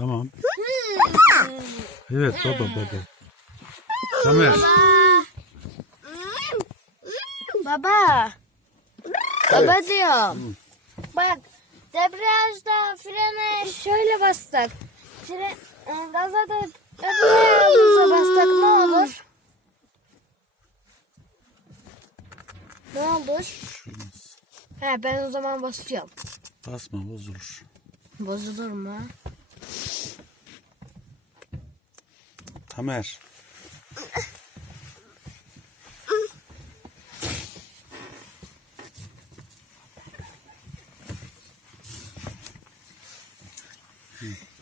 Tamam. Evet baba baba. Tamer. Baba. Baba diyorum. Bak debriyajda frene şöyle bassak. Fren, e, gaza da öbür ayağımıza bassak ne olur? Ne olur? He ben o zaman basıyorum. Basma bozulur. Bozulur mu? Kamer. Hmm.